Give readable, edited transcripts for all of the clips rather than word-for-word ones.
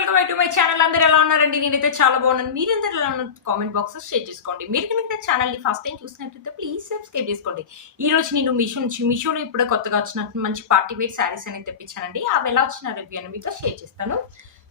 Welcome back to my channel. అందరూ ఎలా ఉన్నారండి? నేనైతే చాలా బాగున్నాను. మీరందరూ ఎలా ఉన్నారు? కామెంట్ బాక్స్ లో షేర్ చేసుకోండి. మీరు కనుక ఛానల్ ని ఫస్ట్ టైం చూసినట్లయితే ప్లీజ్ సబ్స్క్రైబ్ చేసుకోండి. ఈ రోజు నేను మీషోలో ఇప్పుడే కొత్తగా వచ్చినట్టు మంచి పార్టీ వేర్ శారీస్ అనేది తెప్పించానండి. అవి ఎలా వచ్చిన రివ్యూ అని మీతో షేర్ చేస్తాను.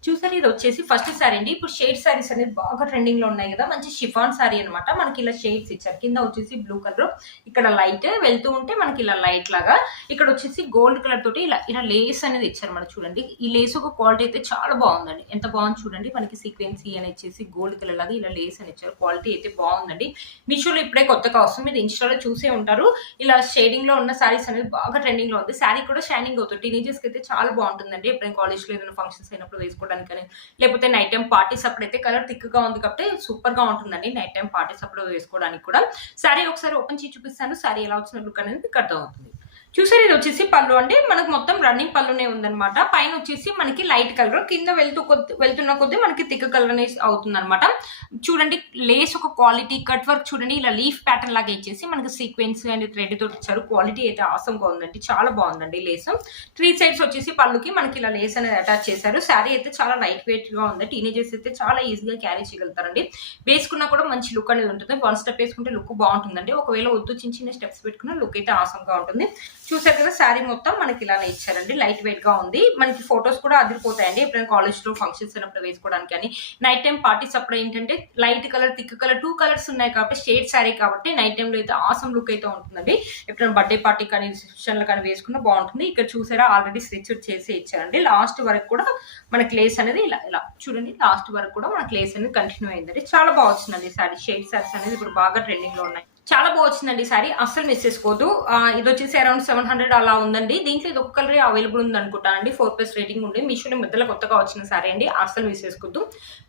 చూసారు, ఇది వచ్చేసి ఫస్ట్ శారీ అండి. ఇప్పుడు షేడ్ శారీస్ అనేది బాగా ట్రెండింగ్ లో ఉన్నాయి కదా, మంచి షిఫాన్ శారీ అనమాట. మనకి ఇలా షేడ్స్ ఇచ్చారు. కింద వచ్చేసి బ్లూ కలర్, ఇక్కడ లైట్ వెళ్తూ ఉంటే మనకి ఇలా లైట్ లాగా, ఇక్కడ వచ్చేసి గోల్డ్ కలర్ తోటి ఇలా లేస్ అనేది ఇచ్చారు. మనం చూడండి, ఈ లేస్ ఒక క్వాలిటీ అయితే చాలా బాగుందండి. ఎంత బాగుంది చూడండి. మనకి సీక్వెన్సీ అని వచ్చేసి గోల్డ్ కలర్ లాగా ఇలా లేస్ అని ఇచ్చారు. క్వాలిటీ అయితే బాగుందండి. మీషోలో ఇప్పుడే కొత్తగా వస్తుంది, మీరు ఇన్స్టాలో చూసే ఉంటారు. ఇలా షేడింగ్ లో ఉన్న శారీస్ అనేది బాగా ట్రెండింగ్ లో ఉంది. శారీ కూడా షైనింగ్ అవుతుంది. టీనేజర్స్ కి అయితే చాలా బాగుంటుందండి. ఎప్పుడైనా కాలేజ్ లో ఏదైనా ఫంక్షన్స్ అయినప్పుడు వేసుకోవడానికి కానీ, లేకపోతే నైట్ టైం పార్టీస్ అప్పుడైతే కలర్ థిక్ గా ఉంది కాబట్టి సూపర్ గా ఉంటుందండి. నైట్ టైం పార్టీస్ అప్పుడు వేసుకోవడానికి కూడా. శారీ ఒకసారి ఓపెన్ చేసి చూపిస్తాను. శారీ ఎలా వచ్చిన లుక్ అనేది మీకు అర్థం అవుతుంది. చూసారు, ఇది వచ్చేసి పళ్ళు అండి. మనకు మొత్తం రన్నింగ్ పళ్ళునే ఉందన్నమాట. పైన వచ్చేసి మనకి లైట్ కలర్, కింద వెళ్తున్న కొద్దీ మనకి థిక్ కలర్ అనేది అవుతుంది అనమాట. చూడండి, లేస్ ఒక క్వాలిటీ, కట్ వర్క్ చూడండి, ఇలా లీఫ్ ప్యాటర్న్ లాగా ఇచ్చేసి మనకి సీక్వెన్స్ అండ్ థ్రెడ్ తోటి ఇచ్చారు. క్వాలిటీ అయితే ఆసమ్ గా ఉందండి, చాలా బాగుందండి. లేస్ 3 సైడ్స్ వచ్చేసి పళ్ళుకి మనకి ఇలా లేస్ అనేది అటాచ్ చేశారు. శారీ అయితే చాలా లైట్ వెయిట్ గా ఉంది. టీనేజర్స్ అయితే చాలా ఈజీగా క్యారీ చేయగలుగుతారండి. వేసుకున్నా కూడా మంచి లుక్ అనేది ఉంటుంది. 1 స్టెప్ వేసుకుంటే లుక్ బాగుంటుందండి. ఒకవేళ వద్దు చిన్న చిన్న స్టెప్స్ పెట్టుకున్న లుక్ అయితే ఆసమ్ గా ఉంటుంది. చూసారు కదా, శారీ మొత్తం మనకి ఇలానే ఇచ్చారండి. లైట్ వెయిట్ గా ఉంది. మనకి ఫొటోస్ కూడా అదిరిపోతాయండి. ఎప్పుడైనా కాలేజ్ లో ఫంక్షన్స్ అయినప్పుడు వేసుకోవడానికి కానీ, నైట్ టైం పార్టీస్ అప్పుడు ఏంటంటే light colour, thick colour 2 colours ఉన్నాయి కాబట్టి, షేడ్ శారీ కాబట్టి నైట్ టైం లో అయితే ఆసమ్ లుక్ అయితే ఉంటుందండి. ఎప్పుడైనా బర్త్డే పార్టీ కానీ, రిసెప్షన్ లో కానీ వేసుకున్న బాగుంటుంది. ఇక్కడ చూసారా, ఆల్రెడీ స్టిచ్ చేసి ఇచ్చారండి. లాస్ట్ వరకు కూడా మనకి లేస్ అనేది ఇలా చూడండి, లాస్ట్ వరకు కూడా మనకి లేస్ అనేది కంటిన్యూ అయిందండి. చాలా బాగా వచ్చిందండి శారీ. షేడ్ శారీస్ అనేది ఇప్పుడు బాగా ట్రెండింగ్ లో ఉన్నాయి. చాలా బాగా వచ్చిందండి శారీ, అస్సలు మిస్ చేసుకోవద్దు. ఇది వచ్చేసి అరౌండ్ 700 అలా ఉందండి. దీంట్లో ఇది ఒక కలర్ అవైలబుల్ ఉంది అనుకుంటానండి. 4+ రేటింగ్ ఉంది. మీషోలో మధ్యలో కొత్తగా వచ్చిన శారీ అండి, అస్సలు మిస్ చేసుకోవద్దు.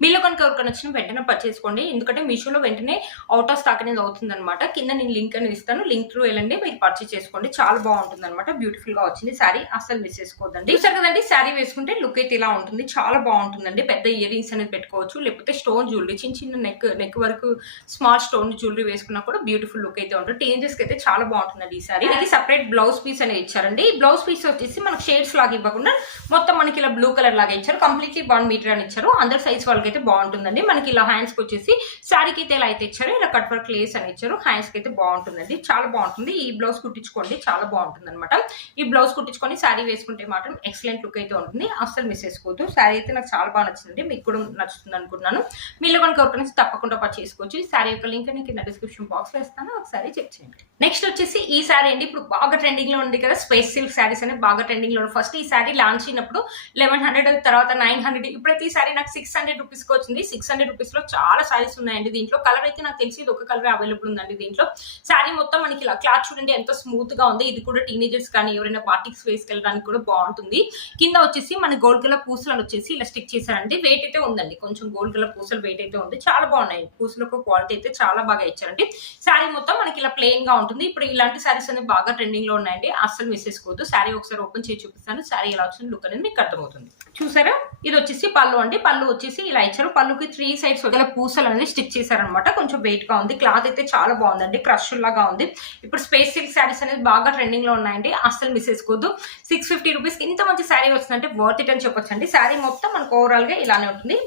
మీలో కనుక ఎవరికైనా వచ్చిన వెంటనే పర్చేస్ చేసుకోండి. ఎందుకంటే మీషోలో వెంటనే అవుట్ ఆఫ్ స్టాక్ అనేది అవుతుంది అనమాట. కింద నేను లింక్ అనేది ఇస్తాను, లింక్ త్రూ వెళ్ళండి, మీరు పర్చేస్ చేసుకోండి. చాలా బాగుంటుంది అనమాట. బ్యూటిఫుల్ గా వచ్చింది శారీ, అస్సలు మిస్ చేసుకోవద్దండి. చూసారు కదండి, శారీ వేసుకుంటే లుక్ అయితే ఇలా ఉంటుంది. చాలా బాగుంటుందండి. పెద్ద ఇయర్ రింగ్స్ అనేది పెట్టుకోవచ్చు, లేకపోతే స్టోన్ జ్యువెలరీ, చిన్న నెక్ వరకు స్మాల్ స్టోన్ జ్యువెలరీ వేసుకున్నా కూడా బ్యూటిఫుల్ లుక్ అయితే ఉంటుంది. టీనేజర్స్ కి అయితే చాలా బాగుంటుందండి ఈ సారీ. ఇది సెపరేట్ బ్లౌజ్ పీస్ అనేది ఇచ్చారండి. ఈ బ్లౌజ్ పీస్ వచ్చేసి మనకు షేడ్స్ లాగా ఇవ్వకుండా మొత్తం మనకి ఇలా బ్లూ కలర్ లాగా ఇచ్చారు. కంప్లీట్లీ 1 మీటర్ అని ఇచ్చారు. అందరు సైజ్ వాళ్ళకి అయితే బాగుంటుందండి. మనకి ఇలా హ్యాండ్స్ కి వచ్చేసి శారీకి అయితే ఇలా అయితే ఇచ్చారు. ఇలా కట్ వర్క్ లేస్ అని ఇచ్చారు. హ్యాండ్స్ కి అయితే బాగుంటుందండి, చాలా బాగుంటుంది. ఈ బ్లౌజ్ కుట్టించుకోండి, చాలా బాగుంటుంది అనమాట. ఈ బ్లౌజ్ కుట్టించుకొని శారీ వేసుకుంటే మాత్రం ఎక్సలెంట్ లుక్ అయితే ఉంటుంది. అస్సలు మిస్ చేసుకోవద్దు. శారీ అయితే నాకు చాలా బాగా నచ్చిందండి. మీకు కూడా నచ్చుతుంది అనుకుంటున్నాను. మీలో కనుక ఎవరికైనా తప్పకుండా పర్చేస్ చేసుకోవచ్చు. ఈ శారీ యొక్క లింక్ నేను కింద డిస్క్రిప్షన్ బాక్స్ లో ఇస్తాను, ఒకసారి చెక్ చేయండి. నెక్స్ట్ వచ్చేసి ఈ శారీ అండి. ఇప్పుడు బాగా ట్రెండింగ్ లో ఉంది కదా, స్పేస్ సిల్క్ శారీస్ అనేది బాగా ట్రెండింగ్ లో ఉంది. ఫస్ట్ ఈ శారీ లాంచ్ అయినప్పుడు 1100, తర్వాత 900, ఇప్పుడైతే ఈ శారీ నాకు 600 రూపీస్ కి వచ్చింది. 600 రూపీస్ లో చాలా శారీస్ ఉన్నాయండి. దీంట్లో కలర్ అయితే నాకు తెలిసి ఇది ఒక కలర్ అవైలబుల్ ఉందండి. దీంట్లో శారీ మొత్తం మనకి ఇలా క్లాత్ చూడండి ఎంత స్మూత్ గా ఉంది. ఇది కూడా టీనేజర్స్ కానీ ఎవరైనా పార్టీస్ వేసుకెళ్ళడానికి కూడా బాగుంటుంది. కింద వచ్చేసి మన గోల్డ్ కలర్ పూసలు వచ్చేసి ఇలా స్టిక్ చేశారండి. వెయిట్ అయితే ఉందండి, కొంచెం గోల్డ్ కలర్ పూసలు వెయిట్ అయితే ఉంది. చాలా బాగున్నాయి. పూసలకు క్వాలిటీ అయితే చాలా బాగా ఇచ్చారండి. శారీ మొత్తం మనకి ఇలా ప్లెయిన్ గా ఉంటుంది. ఇప్పుడు ఇలాంటి శారీస్ అనేది బాగా ట్రెండింగ్ లో ఉన్నాయండి, అస్సలు మిస్ చేసుకోవద్దు. శారీ ఒకసారి ఓపెన్ చేసి చూపిస్తాను. శారీ ఎలా వచ్చిన లుక్ అనేది మీకు అర్థమవుతుంది. చూసారా, ఇది వచ్చేసి పళ్ళు అండి. పళ్ళు వచ్చేసి ఇలా ఇచ్చారు. పళ్ళుకి 3 సైడ్స్ ఇలా పూసలు అనేది స్టిచ్ చేశారనమాట. కొంచెం వెయిట్ గా ఉంది. క్లాత్ అయితే చాలా బాగుందండి, క్రష్ లాగా ఉంది. ఇప్పుడు స్పేస్ సిల్క్ శారీస్ అనేది బాగా ట్రెండింగ్ లో ఉన్నాయండి, అస్సలు మిస్ చేసుకోవద్దు. 650 రూపీస్ ఇంత మంచి శారీ వచ్చిందంటే వర్త్ ఇట్ అని చెప్పొచ్చు అండి. శారీ మొత్తం మనకు ఓవరాల్ గా ఇలానే ఉంటుంది.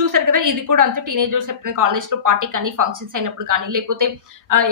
చూసారు కదా, ఇది కూడా అంతే. టీనేజర్స్ ఎప్పుడైనా కాలేజ్ లో పార్టీ కానీ, ఫంక్షన్స్ అయినప్పుడు కానీ, లేకపోతే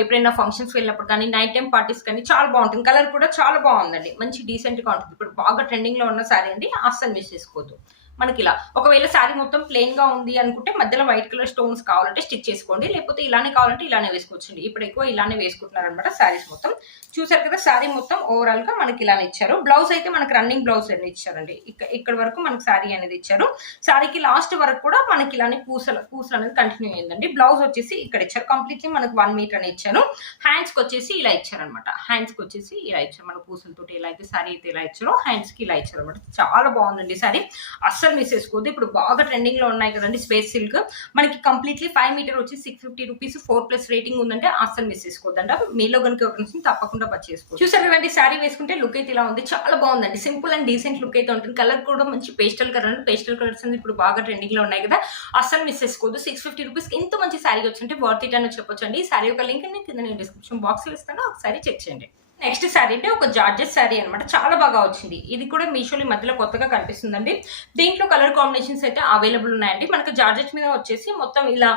ఎప్పుడైనా ఫంక్షన్స్ వెళ్ళినప్పుడు కానీ, నైట్ టైం పార్టీస్ కానీ చాలా బాగుంటుంది. కలర్ కూడా చాలా బాగుందండి, మంచి డీసెంట్ గా ఉంటుంది. ఇప్పుడు బాగా ట్రెండింగ్ లో ఉన్న శారీ అండి, అస్సలు మిస్ చేసుకోవద్దు. మనకి ఇలా ఒకవేళ శారీ మొత్తం ప్లెయిన్ గా ఉంది అనుకుంటే మధ్యలో వైట్ కలర్ స్టోన్స్ కావాలంటే స్టిచ్ చేసుకోండి, లేకపోతే ఇలానే కావాలంటే ఇలానే వేసుకోవచ్చండి. ఇప్పుడు ఎక్కువ ఇలానే వేసుకుంటున్నారు అనమాట శారీస్ మొత్తం. చూసారు కదా, శారీ మొత్తం ఓవరాల్ గా మనకి ఇలానే ఇచ్చారు. బ్లౌజ్ అయితే మనకి రన్నింగ్ బ్లౌజ్ అనేది ఇచ్చారండి. ఇక్కడ వరకు మనకి శారీ అనేది ఇచ్చారు. శారీకి లాస్ట్ వరకు కూడా మనకి ఇలానే పూసలు అనేది కంటిన్యూ అయ్యిందండి. బ్లౌజ్ వచ్చేసి ఇక్కడ ఇచ్చారు. కంప్లీట్లీ మనకి 1 మీటర్ అని ఇచ్చారు. హ్యాండ్స్ కి వచ్చేసి ఇలా ఇచ్చారనమాట. హ్యాండ్స్ కి వచ్చేసి ఇలా ఇచ్చారు. మన పూసలతోటి ఎలా అయితే శారీ అయితే ఇలా ఇచ్చారో హ్యాండ్స్ కి ఇలా ఇచ్చారు అనమాట. చాలా బాగుందండి శారీ, అస్సలు మిస్ చేసుకోవద్దు. ఇప్పుడు బాగా ట్రెండింగ్ లో ఉన్నాయి కదండి స్పేస్ సిల్క్. మనకి కంప్లీట్లీ 5 మీటర్ వచ్చి 650 రూపీస్ 4+ రేటింగ్ ఉందంటే అస్సలు మిస్ చేసుకోవద్దంట. మీలో కనుక ఎవరికి తప్పకుండా పర్చేస్ చేసుకోవచ్చు. చూసారు కదండి, శారీ వేసుకుంటే లుక్ అయితే ఇలా ఉంది. చాలా బాగుందండి. సింపుల్ అండ్ డీసెంట్ లుక్ అయితే ఉంటుంది. కలర్ కూడా మంచి పేస్టల్ కలర్ అండి. పేస్టల్ కలర్స్ అనేది ఇప్పుడు బాగా ట్రెండింగ్ లో ఉన్నాయి కదా, అస్సలు మిస్ చేసుకోవద్దు. 650 రూపీస్ ఇంత మంచి శారీ వచ్చింటే వర్త్ ఇట్ అని చెప్పొచ్చు అండి. ఈ శారీ యొక్క లింక్ కింద నేను డిస్క్రిప్షన్ బాక్స్ లో ఇస్తాను, ఒకసారి చెక్ చేయండి. నెక్స్ట్ శారీ అంటే ఒక జార్జెస్ శారీ అనమాట, చాలా బాగా వచ్చింది. ఇది కూడా మీషోలో ఈ మధ్యలో కొత్తగా కనిపిస్తుందండి. దీంట్లో కలర్ కాంబినేషన్స్ అయితే అవైలబుల్ ఉన్నాయండి. మనకి జార్జెస్ మీద వచ్చేసి మొత్తం ఇలా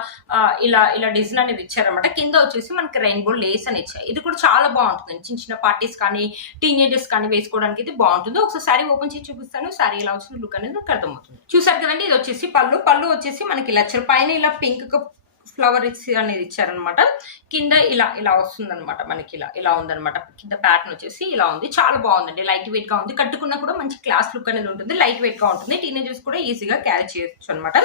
ఇలా ఇలా డిజైన్ అనేది ఇచ్చారనమాట. కింద వచ్చేసి మనకి రెయిన్బో లేస్ అని ఇచ్చారు. ఇది కూడా చాలా బాగుంటుంది, చిన్న చిన్న పార్టీస్ కానీ టీనేజర్స్ కానీ వేసుకోవడానికి అయితే బాగుంటుంది. ఒకసారి శారీ ఓపెన్ చేసి చూపిస్తాను. శారీ ఎలా వచ్చింది లుక్ అనేది నాకు అర్థమవుతుంది. చూసారు కదండి, ఇది వచ్చేసి పళ్ళు వచ్చేసి మనకి ఇలా పైన ఇలా పింక్ ఫ్లవర్ అనేది ఇచ్చారనమాట. కింద ఇలా ఇలా వస్తుంది అనమాట, మనకి ఇలా ఉందనమాట. కింద ప్యాటర్న్ వచ్చేసి ఇలా ఉంది, చాలా బాగుందండి. లైట్ వెయిట్ గా ఉంది, కట్టుకున్నా కూడా మంచి క్లాస్ లుక్ అనేది ఉంటుంది. లైట్ వెయిట్ గా ఉంటుంది, టీనేజర్స్ కూడా ఈజీగా క్యారీ చేయొచ్చు అనమాట.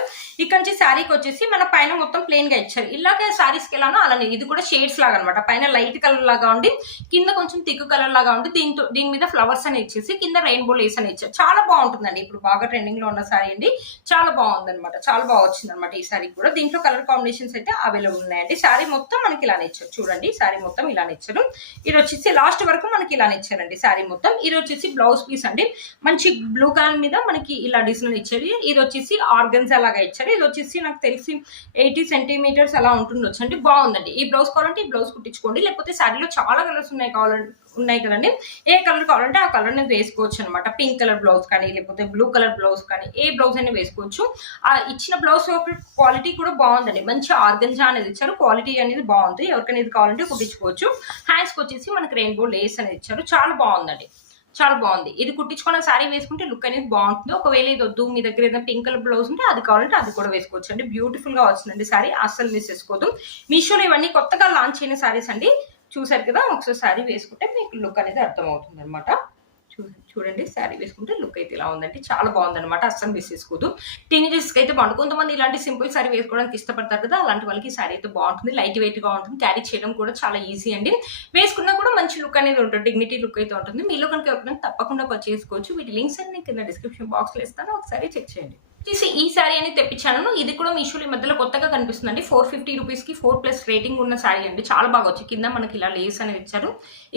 ఇక్కడ నుంచి శారీకి వచ్చేసి మన పైన మొత్తం ప్లెయిన్ గా ఇచ్చారు. ఇలాగే శారీస్ కి ఎలానో అలానే ఇది కూడా షేడ్స్ లాగా అనమాట. పైన లైట్ కలర్ లాగా ఉండి కింద కొంచెం థిక్ కలర్ లాగా ఉండి దీని మీద ఫ్లవర్స్ అని ఇచ్చేసి కింద రెయిన్బో లేస్ అని ఇచ్చారు. చాలా బాగుంటుందండి, ఇప్పుడు బాగా ట్రెండింగ్ లో ఉన్న శారీ అండి. చాలా బాగుంది అనమాట, చాలా బాగా వచ్చింది అనమాట ఈ శారీ కూడా. దీంట్లో కలర్ కాంబినేషన్స్ అయితే అవైలబుల్ ఉన్నాయండి. శారీ మొత్తం మనకి ఇలానే ఇచ్చారు, చూడండి శారీ మొత్తం ఇలానే ఇచ్చారు. ఇది వచ్చేసి లాస్ట్ వరకు మనకి ఇలానే ఇచ్చారండి శారీ మొత్తం. ఇది వచ్చేసి బ్లౌజ్ పీస్ అండి, మంచి బ్లూ కలర్ మీద మనకి ఇలా డిజైన్ ఇచ్చారు. ఇది వచ్చేసి ఆర్గన్జా లాగా ఇచ్చారు. ఇది వచ్చేసి నాకు తెలిసి 80 సెంటీమీటర్స్ అలా ఉంటుండొచ్చు అండి. బాగుందండి. ఈ బ్లౌజ్ కావాలంటే ఈ బ్లౌజ్ కుట్టించుకోండి, లేకపోతే శారీలో చాలా కలర్స్ ఉన్నాయి కదండి. ఏ కలర్ కావాలంటే ఆ కలర్ అనేది వేసుకోవచ్చు అనమాట. పింక్ కలర్ బ్లౌజ్ కానీ లేకపోతే బ్లూ కలర్ బ్లౌజ్ కానీ ఏ బ్లౌజ్ అయినా వేసుకోవచ్చు. ఆ ఇచ్చిన బ్లౌజ్ క్వాలిటీ కూడా బాగుందండి, మంచి ఆర్గన్జా అనేది ఇచ్చారు. క్వాలిటీ అనేది బాగుంది, ఎవరికైనా ఇది కావాలంటే కుట్టించుకోవచ్చు. హ్యాండ్స్ కి వచ్చేసి మనకి రెయిన్బో లేస్ అనేది ఇచ్చారు. చాలా బాగుందండి, చాలా బాగుంది. ఇది కుట్టించుకున్న శారీ వేసుకుంటే లుక్ అనేది బాగుంటుంది. ఒకవేళ ఇది వద్దు, మీ దగ్గర ఏదైనా పింక్ కలర్ బ్లౌజ్ ఉంటే అది కావాలంటే అది కూడా వేసుకోవచ్చు అండి. బ్యూటిఫుల్ గా వచ్చిందండి శారీ, అస్సలు మిస్ చేసుకోవద్దు. మీషోలో ఇవన్నీ కొత్తగా లాంచ్ అయిన శారీస్ అండి. చూసారు కదా, ఒకసారి శారీ వేసుకుంటే మీకు లుక్ అనేది అర్థమవుతుంది అనమాట. చూడండి శారీ వేసుకుంటే లుక్ అయితే ఇలా ఉందండి, చాలా బాగుందన్నమాట. అస్సలు మిస్ చేసుకోదు. టీనేజర్స్కి అయితే బాగుంటుంది. కొంతమంది ఇలాంటి సింపుల్ శారీ వేసుకోవడానికి ఇష్టపడతారు కదా, అలాంటి వాళ్ళకి శారీ అయితే బాగుంటుంది. లైట్ వెయిట్ గా ఉంటుంది, క్యారీ చేయడం కూడా చాలా ఈజీ అండి. వేసుకున్నా కూడా మంచి లుక్ అనేది ఉంటుంది, డిగ్నిటీ లుక్ అయితే ఉంటుంది. మీలో కనుక ఎవరికైనా తప్పకుండా పర్చేస్ చేసుకోవచ్చు. వీటి లింక్స్ అన్ని కింద డిస్క్రిప్షన్ బాక్స్ లో ఇస్తాను, ఒకసారి చెక్ చేయండి. ఈ శారీ అని తెప్పించాను. ఇది కూడా మీషోలో ఈ మధ్యలో కొత్తగా కనిపిస్తుందండి. 450 రూపీస్ కి 4+ రేటింగ్ ఉన్న శారీ అండి, చాలా బాగా వచ్చి కింద మనకి ఇలా లేస్ అనేది ఇచ్చారు.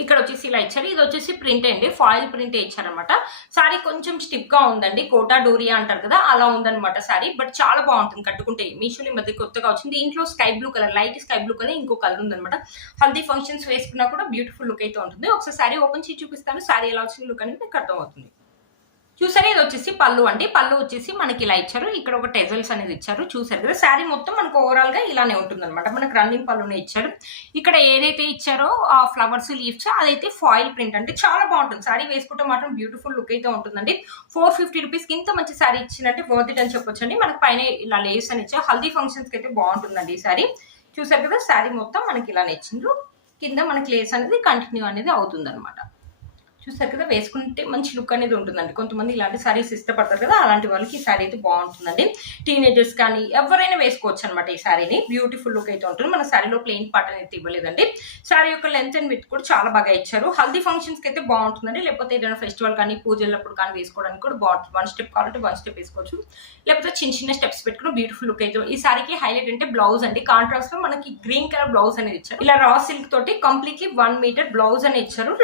ఇక్కడ వచ్చేసి ఇలా ఇచ్చారు. ఇది వచ్చేసి ప్రింట్ అండి, ఫాయిల్ ప్రింట్ ఇచ్చారనమాట. శారీ కొంచెం స్టిప్ గా ఉందండి, కోటా డోరియా అంటారు కదా, అలా ఉందన్నమాట శారీ. బట్ చాలా బాగుంటుంది కట్టుకుంటే. మీషోలో ఈ మధ్య కొత్తగా వచ్చింది. దీంట్లో sky blue colour, light sky blue colour ఇంకో కలర్ ఉందన్నమాట. హల్దీ ఫంక్షన్స్ వేసుకున్నా కూడా బ్యూటిఫుల్ లుక్ అయితే ఉంటుంది. ఒకసారి శారీ ఓపెన్ చేసి చూపిస్తాను, శారీ ఎలా వచ్చింది లుక్ అనేది మీకు అర్థమవుతుంది. చూసారు, ఇది వచ్చేసి పళ్ళు అండి. పళ్ళు వచ్చేసి మనకి ఇలా ఇచ్చారు. ఇక్కడ ఒక టెజల్స్ అనేది ఇచ్చారు. చూసారు కదా, శారీ మొత్తం మనకు ఓవరాల్ గా ఇలానే ఉంటుంది అనమాట. మనకు రన్నింగ్ పళ్ళునే ఇచ్చారు. ఇక్కడ ఏదైతే ఇచ్చారో ఆ ఫ్లవర్స్ లీవ్స్ అదైతే ఫాయిల్ ప్రింట్ అంటే చాలా బాగుంటుంది. శారీ వేసుకుంటే మాత్రం బ్యూటిఫుల్ లుక్ అయితే ఉంటుందండి. 450 రూపీస్ కి ఇంత మంచి శారీ ఇచ్చినట్టే వర్త్ ఇట్ అని చెప్పొచ్చు అండి. మనకి పైన ఇలా లేస్ అని ఇచ్చారు. హల్దీ ఫంక్షన్స్ కి అయితే బాగుంటుందండి ఈ శారీ. చూసారు కదా, శారీ మొత్తం మనకి ఇలానే ఇచ్చిండ్రు. కింద మనకి లేస్ అనేది కంటిన్యూ అనేది అవుతుంది అనమాట. చూసారు కదా, వేసుకుంటే మంచి లుక్ అనేది ఉంటుందండి. కొంతమంది ఇలాంటి శారీస్ ఇష్టపడతారు కదా, అలాంటి వాళ్ళకి ఈ శారీ అయితే బాగుంటుందండి. టీనేజర్స్ కానీ ఎవరైనా వేసుకోవచ్చు అనమాట ఈ శారీని. బ్యూటిఫుల్ లుక్ అయితే ఉంటుంది. మన శారీలో ప్లెయిన్ పార్ట్ అనేది ఇవ్వలేదండి. శారీ యొక్క లెంత్ అండ్ విడ్త్ కూడా చాలా బాగా ఇచ్చారు. హల్దీ ఫంక్షన్స్ కి అయితే బాగుంటుందండి, లేకపోతే ఏదైనా ఫెస్టివల్ కానీ పూజలప్పుడు కానీ వేసుకోవడానికి కూడా బాగుంటుంది. 1 స్టెప్ కావాలంటే 1 స్టెప్ వేసుకోవచ్చు, లేకపోతే చిన్న చిన్న స్టెప్స్ పెట్టుకుని బ్యూటిఫుల్ లుక్ అయితే. ఈ శారీకి హైలైట్ అంటే బ్లౌజ్ అండి. కాంట్రాస్ట్ లో మనకి గ్రీన్ కలర్ బ్లౌజ్ అనేది ఇచ్చారు. ఇలా రా సిల్క్ తోటి కంప్లీట్లీ 1 మీటర్ బ్లౌజ్ అనేది ఇచ్చారు.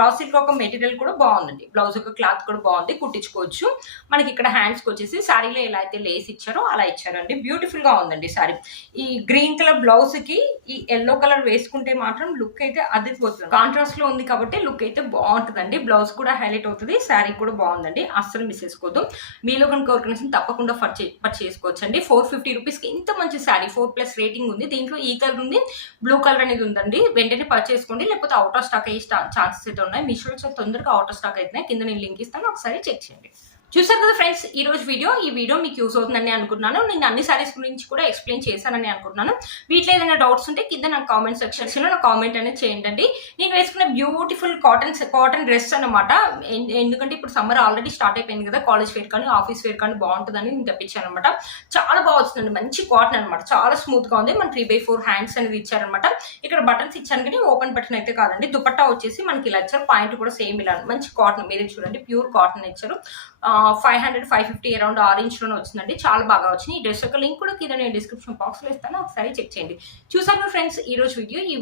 రా సిల్క్ ఒక మెటీరియల్ కూడా బాగుందండి. బ్లౌజ్ యొక్క క్లాత్ కూడా బాగుంది, కుట్టించుకోవచ్చు. మనకి ఇక్కడ హ్యాండ్స్ కి వచ్చేసి శారీలో ఎలా అయితే లేస్ ఇచ్చారో అలా ఇచ్చారండి. బ్యూటిఫుల్ గా ఉందండి శారీ. ఈ గ్రీన్ కలర్ బ్లౌజ్ కి ఈ ఎల్లో కలర్ వేసుకుంటే మాత్రం లుక్ అయితే అదిరిపోతుంది. కాంట్రాస్ట్ లో ఉంది కాబట్టి లుక్ అయితే బాగుంటుందండి. బ్లౌజ్ కూడా హైలైట్ అవుతుంది, శారీ కూడా బాగుందండి. అస్సలు మిస్ చేసుకోవద్దు. మీలో కనుక ఎవరికైనా తప్పకుండా పర్చేస్ చేసుకోవచ్చు అండి. 450 రూపీస్ కి ఇంత మంచి శారీ, 4+ రేటింగ్ ఉంది. దీంట్లో ఈ కలర్ ఉంది, బ్లూ కలర్ అనేది ఉందండి. వెంటనే పర్చేస్ చేసుకోండి, లేకపోతే అవుట్ ఆఫ్ స్టాక్ అయ్యే ఛాన్సెస్ అయితే ఉన్నాయి. మీషోలో చాలా తొందరగా అవుట్ ఆఫ్ స్టాక్ అయితే కింద నేను లింక్ ఇస్తాను, ఒకసారి చెక్ చేయండి. చూసారు కదా ఫ్రెండ్స్, ఈ వీడియో మీకు యూస్ అవుతుందని అనుకుంటున్నాను. నేను అన్ని సారీస్ గురించి కూడా ఎక్స్ప్లెయిన్ చేశానని అనుకుంటున్నాను. వీటిలో ఏదైనా డౌట్స్ ఉంటే కింద నాకు కామెంట్ సెక్షన్ లో కామెంట్ అనేది చేయండి. నేను వేసుకున్న బ్యూటిఫుల్ కాటన్ డ్రెస్ అనమాట. ఎందుకంటే ఇప్పుడు సమ్మర్ ఆల్రెడీ స్టార్ట్ అయిపోయింది కదా, కాలేజ్ వేర్ కానీ ఆఫీస్ వేర్ కానీ బాగుంటుందని నేను తెప్పించాను అనమాట. చాలా బాగా వస్తుందండి, మంచి కాటన్ అనమాట, చాలా స్మూత్ గా ఉంది. మన 3/4 హ్యాండ్స్ అనేది ఇచ్చారనమాట. ఇక్కడ బటన్స్ ఇచ్చాను కానీ ఓపెన్ బటన్ అయితే కాదండి. దుపట్టా వచ్చేసి మనకి ఇలా ఇచ్చారు. పాయింట్ కూడా సేమ్ ఇలా మంచి కాటన్, మీరే చూడండి ప్యూర్ కాటన్ ఇచ్చారు. 500-550 అరౌండ్ ఆరెంజ్ లోనే వచ్చిందండి. చాలా బాగా వచ్చింది. ఈ డ్రెస్ యొక్క లింక్ కూడా కింద నేను డిస్క్రిప్షన్ బాక్స్ లో ఇస్తాను, ఒకసారి చెక్ చేయండి. చూసారు ఫ్రెండ్స్, ఈ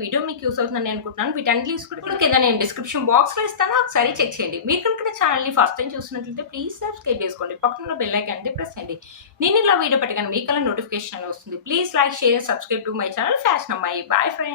వీడియో మీకు యూస్ అవుతుందని అనుకుంటున్నాను. వీటన్ని లింక్స్ కూడా కింద నేను డిస్క్రిప్షన్ బాక్స్ లో ఇస్తాను, ఒకసారి చెక్ చేయండి. మీరు కనుక ఛానల్ ని ఫస్ట్ టైం చూసినట్లయితే ప్లీజ్ సబ్స్క్రైబ్ చేసుకోండి. పక్కన బెల్ ఐకాన్ అంటే ప్రెస్ చేయండి. నేను ఇలా వీడియో పెట్టగానే మీకు నోటిఫికేషన్ వస్తుంది. Please like, share, subscribe to my channel fashion అమ్మాయి. Boy friends.